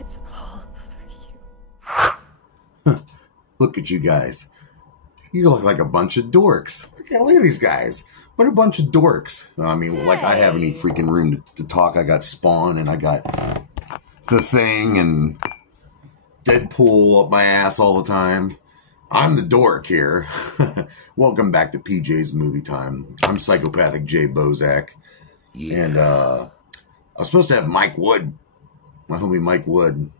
It's all for you. Look at you guys. You look like a bunch of dorks. Look at these guys. What a bunch of dorks. I mean, like I have any freaking room to talk. I got Spawn and I got The Thing and Deadpool up my ass all the time. I'm the dork here. Welcome back to PJ's Movie Time. I'm Psychopathic Jay Bozak. Yeah. And I was supposed to have Mike Wood, my homie Mike Wood.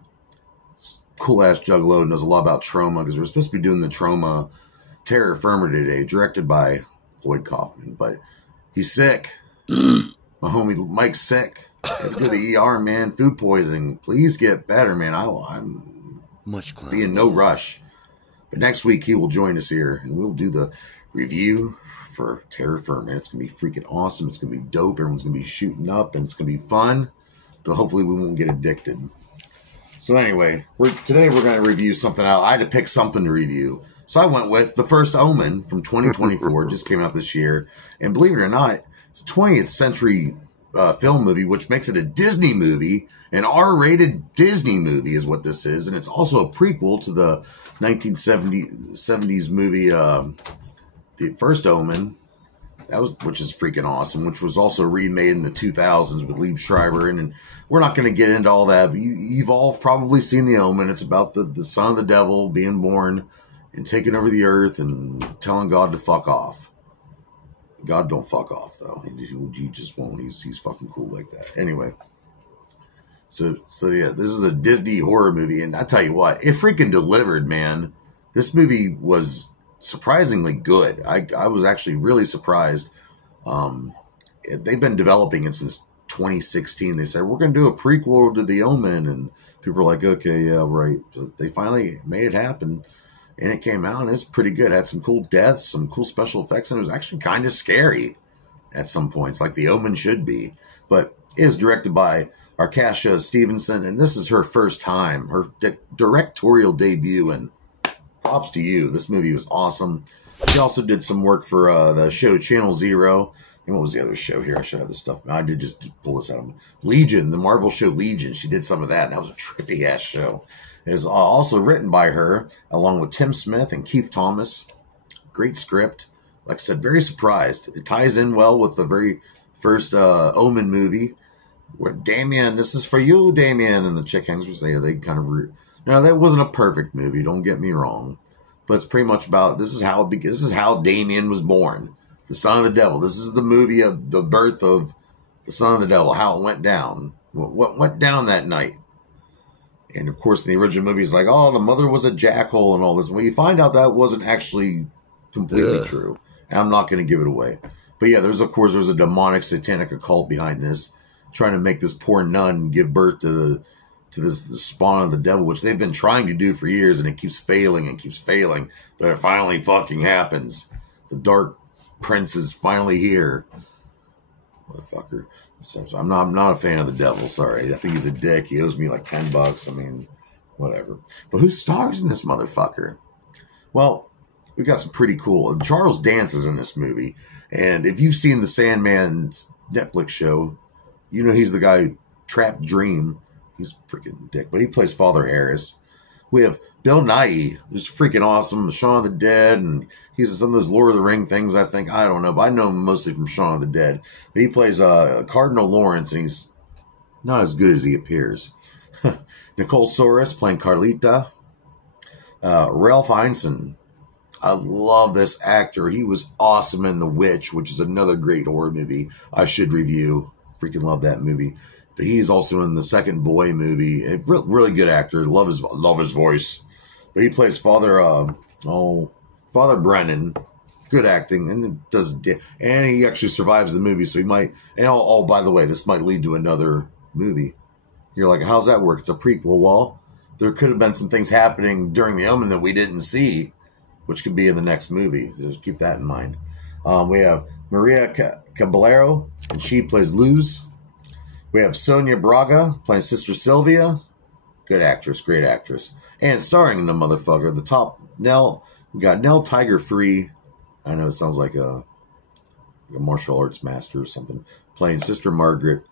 Cool-ass juggalo, knows a lot about trauma, because we're supposed to be doing the trauma Terror Firmer today, directed by Lloyd Kaufman, but he's sick. My homie Mike's sick. Had to go to the ER, man. Food poisoning. Please get better, man. I'm much be in no rush. But next week he will join us here, and we'll do the review for Terror Firmer. It's gonna be freaking awesome. It's gonna be dope. Everyone's gonna be shooting up, and it's gonna be fun. But hopefully we won't get addicted. So anyway, today we're going to review something out. I had to pick something to review. So I went with The First Omen from 2024. Just came out this year. And believe it or not, it's a 20th century film movie, which makes it a Disney movie. An R-rated Disney movie is what this is. And it's also a prequel to the 1970s movie, The First Omen. Which is freaking awesome, which was also remade in the 2000s with Liev Schreiber. And we're not going to get into all that, but you've all probably seen The Omen. It's about the son of the devil being born and taking over the earth and telling God to fuck off. God don't fuck off, though. He just won't. He's fucking cool like that. Anyway. So yeah, this is a Disney horror movie. And I tell you what, it freaking delivered, man. This movie was surprisingly good. I was actually really surprised. They've been developing it since 2016. They said, we're going to do a prequel to The Omen. And people were like, okay, yeah, right. So they finally made it happen. And it came out and it's pretty good. It had some cool deaths, some cool special effects. And it was actually kind of scary at some points, like The Omen should be. But it is directed by Arkasha Stevenson. And this is her first time, her directorial debut. And props to you. This movie was awesome. She also did some work for the show Channel Zero. And what was the other show here? I should have this stuff. I did just pull this out of Legion, the Marvel show Legion. She did some of that, and that was a trippy-ass show. It is also written by her, along with Tim Smith and Keith Thomas. Great script. Like I said, very surprised. It ties in well with the very first Omen movie, where Damien, this is for you, Damien, and the chick hangs with they kind of... Now, that wasn't a perfect movie, don't get me wrong. But it's pretty much about, this is how Damien was born. The son of the devil. This is the movie of the birth of the son of the devil, how it went down. What went down that night. And, of course, in the original movie, it's like, oh, the mother was a jackal and all this. Well, you find out that wasn't actually completely true. And I'm not going to give it away. But, yeah, there's a demonic, satanic occult behind this, trying to make this poor nun give birth to the spawn of the devil, which they've been trying to do for years, and it keeps failing and keeps failing. But it finally fucking happens. The Dark Prince is finally here. Motherfucker. So I'm not a fan of the devil, sorry. I think he's a dick. He owes me like $10. I mean, whatever. But who stars in this motherfucker? Well, we got some pretty cool. Charles Dance is in this movie. And if you've seen the Sandman's Netflix show, you know he's the guy who trapped Dream. He's a freaking dick. But he plays Father Harris. We have Bill Nighy, who's freaking awesome. Shaun of the Dead. And he's in some of those Lord of the Ring things, I think. I don't know. But I know him mostly from Shaun of the Dead. But he plays Cardinal Lawrence. And he's not as good as he appears. Nicole Soros playing Carlita. Ralph Ineson. I love this actor. He was awesome in The Witch, which is another great horror movie I should review. Freaking love that movie. But he's also in the Second Boy movie. A really good actor. Love his voice. But he plays Father Brennan. Good acting, and he actually survives the movie. So he might. And by the way, this might lead to another movie. You're like, how's that work? It's a prequel. Well, there could have been some things happening during The Omen that we didn't see, which could be in the next movie. So just keep that in mind. We have Maria Caballero, and she plays Luz. We have Sonia Braga playing Sister Sylvia. Good actress, great actress. And starring in the motherfucker, the top Nell. We got Nell Tiger Free. I know it sounds like a martial arts master or something. Playing Sister Margaret.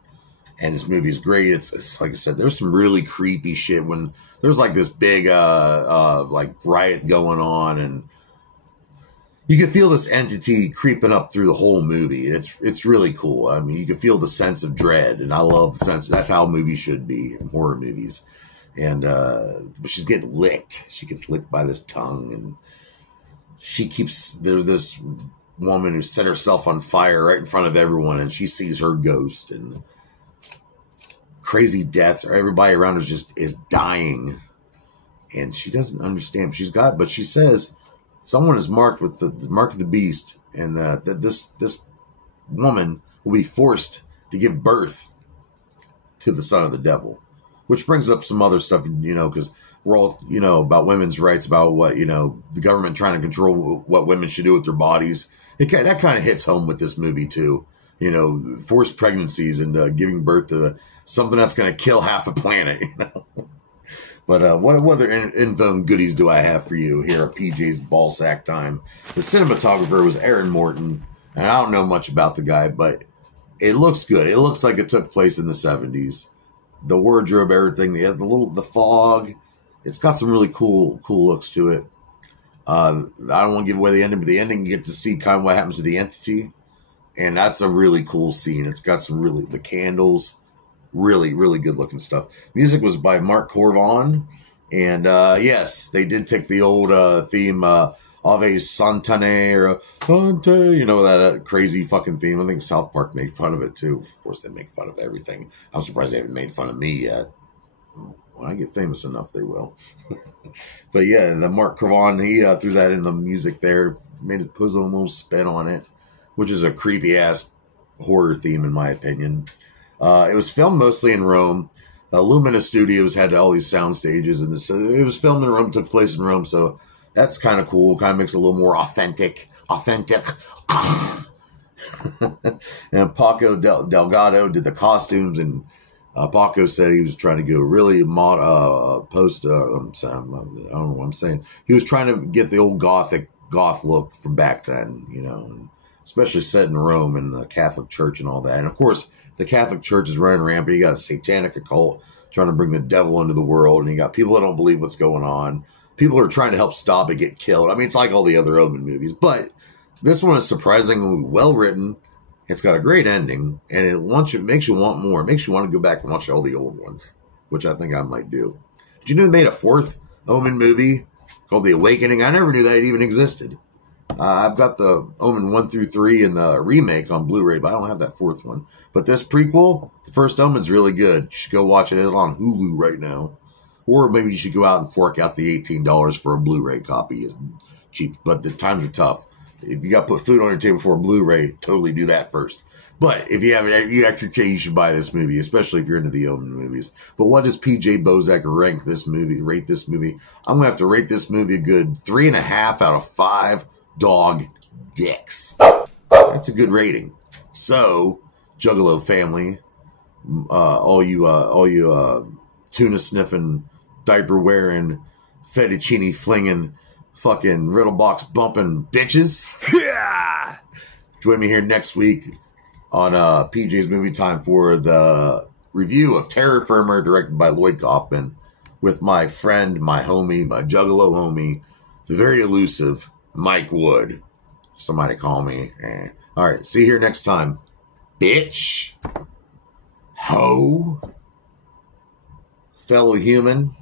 And this movie is great. It's like I said, there's some really creepy shit when there's like this big like riot going on, and you can feel this entity creeping up through the whole movie. It's really cool. I mean, you can feel the sense of dread, and I love the sense. That's how movies should be, horror movies. And but she's getting licked. She gets licked by this tongue, and there's this woman who set herself on fire right in front of everyone, and she sees her ghost, and crazy deaths, or everybody around her is dying, and she doesn't understand. But she says someone is marked with the mark of the beast, and that this woman will be forced to give birth to the son of the devil, which brings up some other stuff, because we're all, about women's rights, about what, the government trying to control what women should do with their bodies. That kind of hits home with this movie too. Forced pregnancies and giving birth to something that's going to kill half the planet. But what other info and goodies do I have for you here at PJ's Ballsack Time? The cinematographer was Aaron Morton, and I don't know much about the guy, but it looks good. It looks like it took place in the 70s. The wardrobe, everything, the fog. It's got some really cool looks to it. I don't want to give away the ending, but the ending, you get to see kind of what happens to the entity. And that's a really cool scene. It's got the candles, really, really good looking stuff. Music was by Mark Corvon. And yes, they did take the old theme, Ave Santane, or Sante, that crazy fucking theme. I think South Park made fun of it too. Of course, they make fun of everything. I'm surprised they haven't made fun of me yet. When I get famous enough, they will. But yeah, the Mark Corvon, he threw that in the music there, put a little spin on it, which is a creepy ass horror theme in my opinion. It was filmed mostly in Rome. Lumina Studios had all these sound stages, and it was filmed in Rome, took place in Rome, so that's kind of cool. Kind of makes it a little more authentic. And Paco Delgado did the costumes, and Paco said he was trying to go really post. I don't know what I'm saying. He was trying to get the old goth look from back then, and especially set in Rome and the Catholic Church and all that. And of course, the Catholic Church is running rampant. You got a satanic occult trying to bring the devil into the world, and you got people that don't believe what's going on. People are trying to help stop it, get killed. I mean, it's like all the other Omen movies, but this one is surprisingly well written. It's got a great ending, and it makes you want more. It makes you want to go back and watch all the old ones, which I think I might do. Did you know they made a fourth Omen movie called The Awakening? I never knew that even existed. I've got the Omen 1 through 3 and the remake on Blu-ray, but I don't have that fourth one. But this prequel, The First Omen's really good. You should go watch it. It is on Hulu right now. Or maybe you should go out and fork out the $18 for a Blu-ray copy. It's cheap, but the times are tough. If you got to put food on your table for a Blu-ray, totally do that first. But if you have extra change, you should buy this movie, especially if you're into the Omen movies. But what does PJ Bozak rate this movie? I'm going to have to rate this movie a good 3.5 out of 5 dog dicks. That's a good rating. So, Juggalo family, all you tuna sniffing, diaper wearing, fettuccine flinging, fucking riddle box bumping bitches. Yeah. Join me here next week on PJ's Movie Time for the review of Terror Firmer, directed by Lloyd Kaufman, with my friend, my homie, my Juggalo homie, the very elusive Mike Wood. Somebody call me. All right, see you here next time. Bitch. Ho. Fellow human.